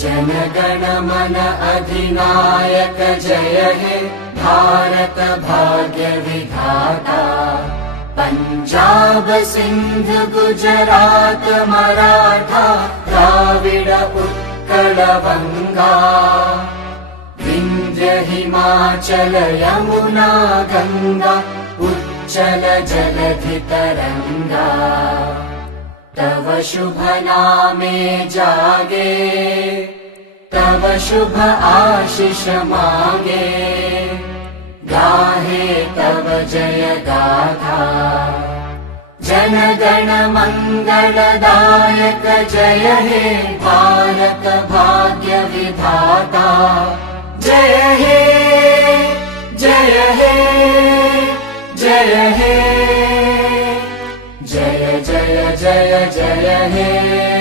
जनगण मन अधिनायक जय हे भारत भाग्य विधाता। पंजाब सिंध गुजरात मराठा द्राविड उत्कल बंगा। विंध्य हिमाचल यमुना गंगा उच्चल जलधि तरंगा। तव शुभ नामे जागे तव शुभ आशीष मांगे। गाहे तव जय गाथा जन गण मंगलदायक जय हे भारत भाग्य विधाता। जय हे जय हे जय हे जय जय जय जय हे।